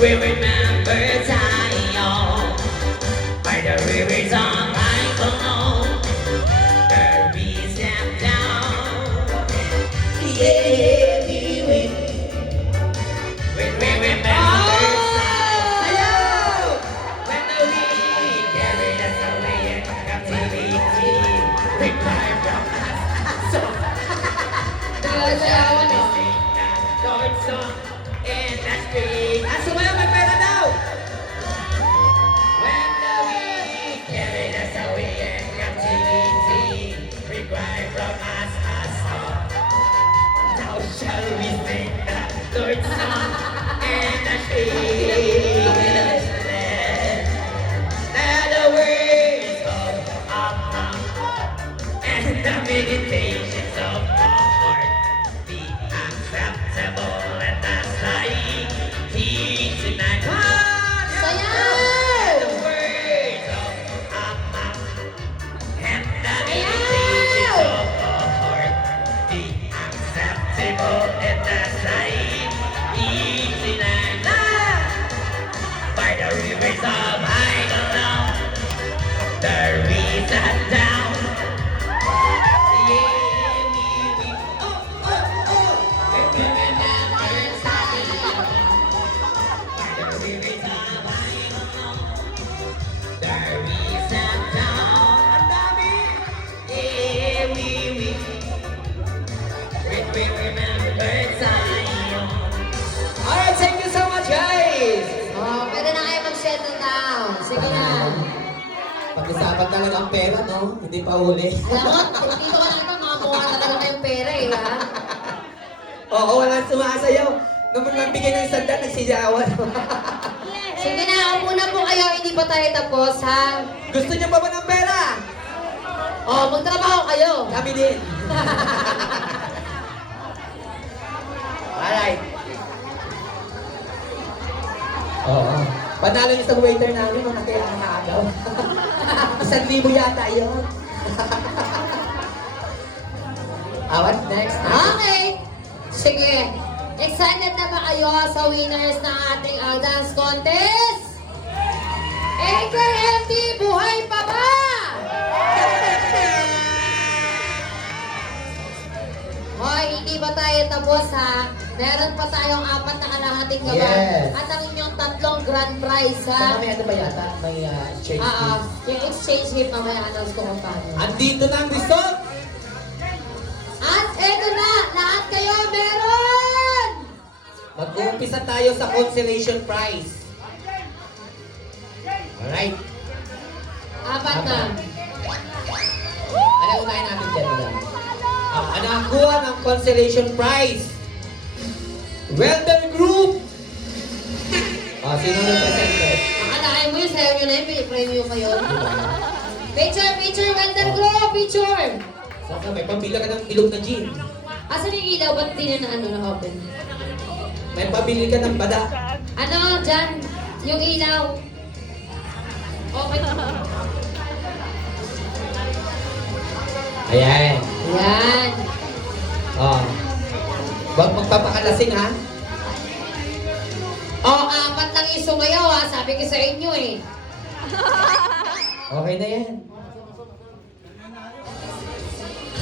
we remember Zion by the rivers of life alone. There we step down. Yeah, when we remember Zion, when the wind carried us away in captivity, we cry from us. So, now shall we sing the Lord's song in the street. Ah, sumayaw, may pera daw! When the wind carried us away in captivity, we cry from us a song. Now shall we sing the Lord's song in the street. Let the words of our mouth and the meditations of our heart be acceptable in the sight He tonight. Let the words of our mouth and the meditations of our heart be acceptable in the sight He tonight. By the rivers of Idol, there we sat down. Yeah, we when we remember Zion. By the rivers of Idol, there we sat down. Ang dami. Yeah, we when we remember Zion. Alright, thank you so much, guys. Oh, pwede na kayo mag-settle down. Sige na. Pag-usapan talaga ang pera, no? Hindi pa huli. Alam mo, dito ka lang ito, makakuha na talaga kayong pera eh, ha? Oo, walang sumasayaw. Nung magbigay ng sandal, nagsiyawan. Sige na, upo na po kayo, hindi pa tayo tapos, ha? Gusto niyo pa ba ng pera? Oh, magtrabaho kayo. Kami din. Alright. Oo. Panalo yung isang waiter namin nung nakailangan na agaw. 1,000 yata yun. What's next? Okay. Sige. Excited na ba kayo sa winners ng ating dance contest? AKMD, buhay pa ba? Hoy, hindi ba tayo tapos ha? Meron pa tayong 4 na kalahating gaban. Yes. At ang inyong 3 grand prize ha? May ano ba yata? May exchange Yung exchange gift mamaya announce ko kung paano. Andito na ang result! At eto na, lahat kayo meron! Mag-uumpisa tayo sa consolation prize. Alright. 4 na. Ano unahin natin dyan, madam? Ang nakakuha ng consolation prize. Welder Group! Sino representative? Akalain mo yun, sayo nyo na yun, premium kayo. Picture, Welder Group, picture! Saka may pambila ka ng bilog na gin. Asan yung ilaw? Ba't di na na-open? May pabili ka ng bada. Ano, dyan? Yung ilaw. Okay. Ayan. Yan. Huwag magpapakalasing, ha? 4 lang yung sumayaw ha, sabi ko sa inyo eh. Okay na yan.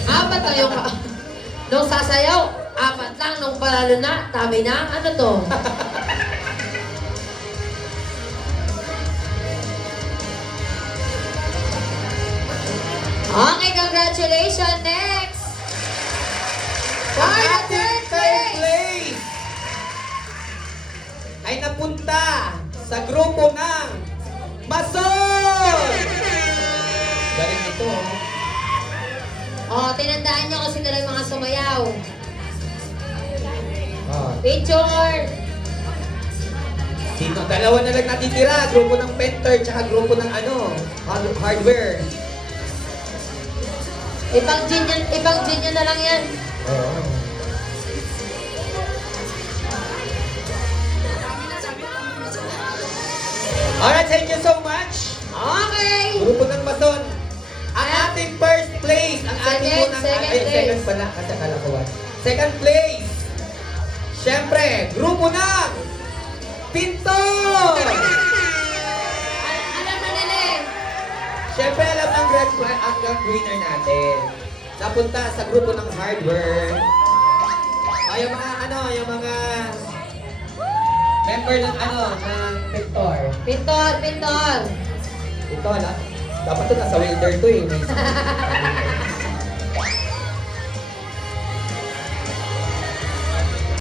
4 lang yung... Nung sasayaw, 4 lang. Nung palalo na, dami na. Ano to? Okay, congratulations. Next! Ang For the ating third third place! place ay napunta sa grupo ng Mason! Galing ito, Oh, tinandaan nyo kung sino lang yung mga sumayaw. oh. Picture! Sino? Dalawa na lang natitira. Grupo ng Penter tsaka grupo ng hardware. Ibang gin nyo na lang yan. Oo. Alright, thank you so much. Okay! Grupo ng Mason. Ang ating first place, ang ating Second, unang second place. second pala, kasi akala ko one. Second place. Siyempre, grupo ng Pinto! Alam na nila eh. Siyempre, alam ang grand winner natin. Napunta sa grupo ng hardware. Ay, yung mga yung mga member ng ng Pintor. Pintol, pintol. Ito, dapat ito nasa welder to eh.